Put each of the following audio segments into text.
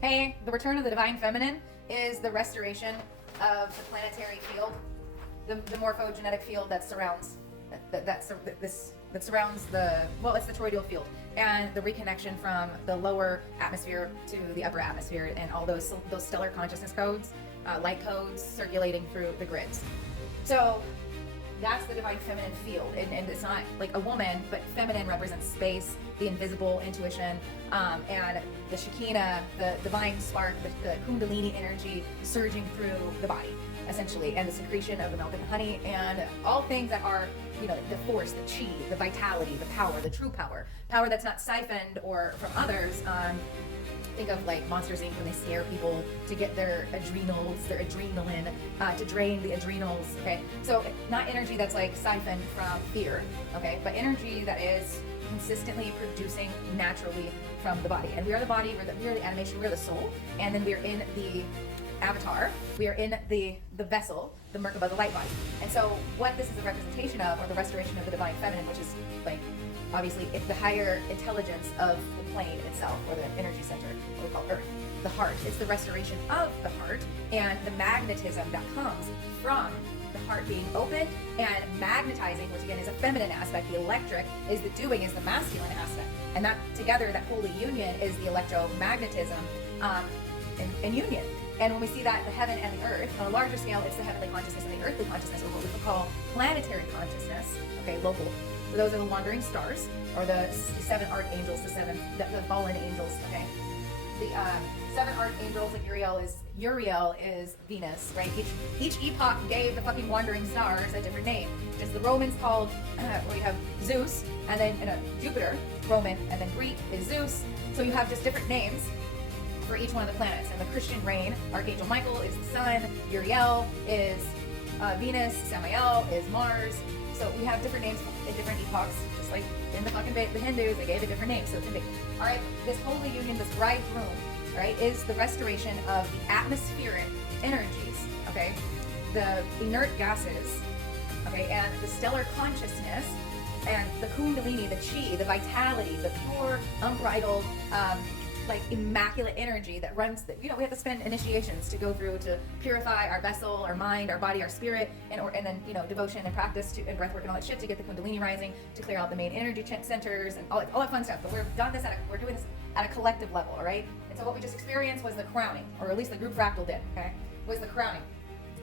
Hey, the return of the divine feminine is the restoration of the planetary field, the morphogenetic field that surrounds that surrounds it's the toroidal field, and the reconnection from the lower atmosphere to the upper atmosphere, and all those stellar consciousness codes, light codes circulating through the grids. So that's the divine feminine field, and it's not like a woman, but feminine represents space, the invisible, intuition, and the Shekinah, the divine spark, the Kundalini energy surging through the body, essentially, and the secretion of the milk and the honey, and all things that are, the force, the chi, the vitality, the power, the true power that's not siphoned or from others. Think of like Monsters Inc. when they scare people to get their adrenals, their adrenaline, to drain the adrenals, okay? So not energy that's like siphoned from fear, okay? But energy that is consistently producing naturally from the body. And we are the body, we are the animation, we are the soul, and then we are in the avatar, we are in the vessel, the Merkaba, the light body. And so what this is a representation of, or the restoration of the divine feminine, which is like, obviously, it's the higher intelligence of the plane itself, or the energy center, what we call Earth, the heart. It's the restoration of the heart and the magnetism that comes from the heart being open and magnetizing, which again is a feminine aspect. The electric is the doing, is the masculine aspect. And that together, that holy union is the electromagnetism in union. And when we see that, the heaven and the earth, on a larger scale, it's the heavenly consciousness and the earthly consciousness, or what we call planetary consciousness, okay, local. So those are the wandering stars, or the seven archangels, the fallen angels, okay? The seven archangels, like Uriel is Venus, right? Each epoch gave the fucking wandering stars a different name. Just the Romans called, well, you have Zeus, and then Jupiter, Roman, and then Greek is Zeus. So you have just different names for each one of the planets. And the Christian reign, Archangel Michael is the sun, Uriel is Venus, Samael is Mars. So we have different names in different epochs, just like in the Hindus, they gave a different name. So it's big. All right, this holy union, this bridegroom, right, is the restoration of the atmospheric energies, okay, the inert gases, okay, and the stellar consciousness, and the Kundalini, the chi, the vitality, the pure, unbridled, like immaculate energy that runs we have to spend initiations to go through to purify our vessel, our mind, our body, our spirit, and then devotion and practice and breath work and all that shit to get the Kundalini rising, to clear out the main energy centers and all that fun stuff. But we're doing this at a collective level, all right? And so what we just experienced was the crowning, or at least the group fractal did, okay? Was the crowning.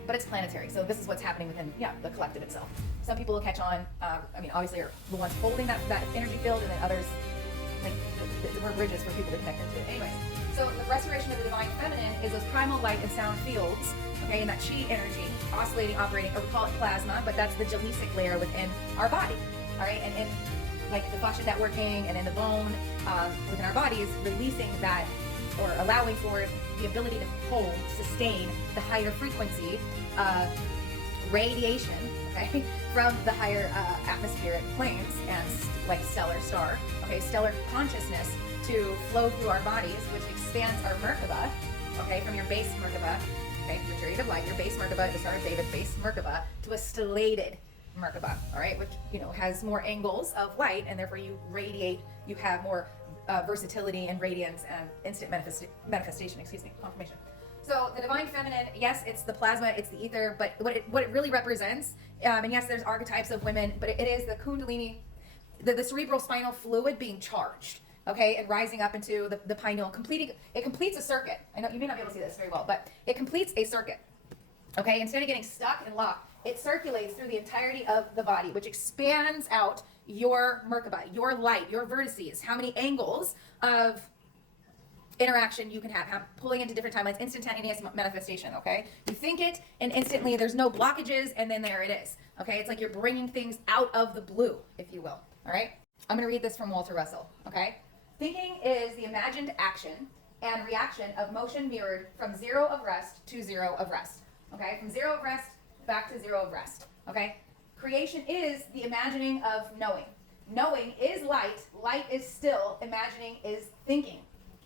But it's planetary, so this is what's happening within the collective itself. Some people will catch on, obviously are the ones holding that energy field, and then others, like, we're bridges for people to connect into it. Anyways, so the restoration of the divine feminine is those primal light and sound fields, okay, and that chi energy oscillating, operating, or we call it plasma, but that's the gelesic layer within our body, all right, and in like the fascia networking and in the bone within our bodies, releasing that, or allowing for the ability to hold, sustain the higher frequency radiation, okay, from the higher atmospheric planes and like stellar star, okay, stellar consciousness to flow through our bodies, which expands our Merkaba, okay, from your base Merkaba, okay, your chariot of light, your base Merkaba, the Star of David, base Merkaba, to a stellated Merkaba, all right, which has more angles of light, and therefore you radiate, you have more versatility and radiance and instant manifestation, confirmation. So the divine feminine, yes, it's the plasma, it's the ether, but what it really represents, and yes, there's archetypes of women, but it is the Kundalini, the cerebral spinal fluid being charged, okay, and rising up into the pineal, it completes a circuit. I know you may not be able to see this very well, but it completes a circuit, okay? Instead of getting stuck and locked, it circulates through the entirety of the body, which expands out your Merkaba, your light, your vertices, how many angles of interaction you can have pulling into different timelines, instantaneous manifestation, okay? You think it, and instantly there's no blockages, and then there it is, okay? It's like you're bringing things out of the blue, if you will, all right? I'm going to read this from Walter Russell, okay? Thinking is the imagined action and reaction of motion mirrored from zero of rest to zero of rest, okay? From zero of rest back to zero of rest, okay? Creation is the imagining of knowing. Knowing is light, light is still, imagining is thinking.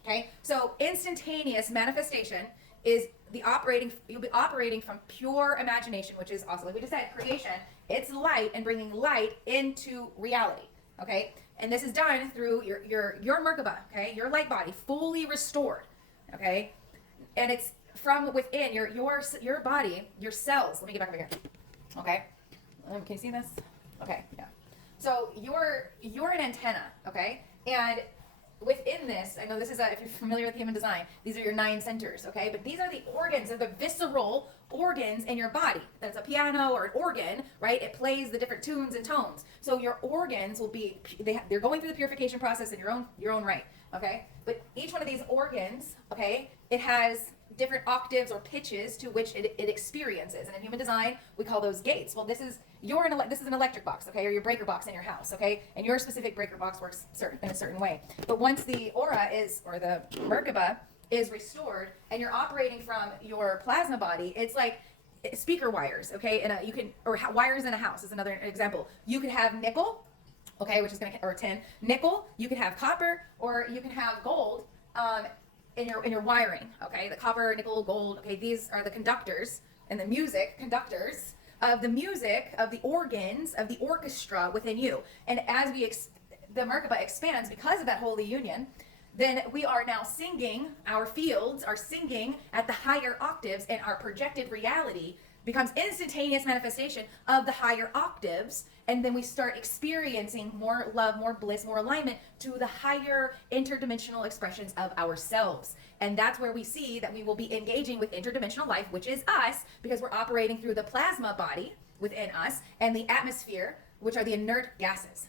Okay, so instantaneous manifestation is you'll be operating from pure imagination, which is also, like we just said, creation. It's light and bringing light into reality, okay? And this is done through your Merkaba, okay? Your light body, fully restored, okay? And it's from within your body, your cells. Let me get back over here, okay? Can you see this? Okay, yeah. So you're an antenna, okay? And within this, I know this is if you're familiar with human design, these are your 9 centers, okay? But these are the organs, they're the visceral organs in your body. That's a piano or an organ, right? It plays the different tunes and tones. So your organs will be, they're going through the purification process in your own right, okay? But each one of these organs, okay, it has different octaves or pitches to which it experiences. And in human design, we call those gates. Well, this is an electric box, okay, or your breaker box in your house, okay? And your specific breaker box works in a certain way. But once the aura or the Merkaba is restored and you're operating from your plasma body, it's like speaker wires, okay? And wires in a house is another example. You could have nickel, okay, or tin, nickel, you could have copper, or you can have gold, in your wiring, okay? The copper, nickel, gold, okay? These are the conductors and the conductors of the music, of the organs, of the orchestra within you. And as the Merkaba expands because of that holy union, then we are now singing, our fields are singing at the higher octaves, and our projected reality becomes instantaneous manifestation of the higher octaves, and then we start experiencing more love, more bliss, more alignment to the higher interdimensional expressions of ourselves. And that's where we see that we will be engaging with interdimensional life, which is us, because we're operating through the plasma body within us and the atmosphere, which are the inert gases.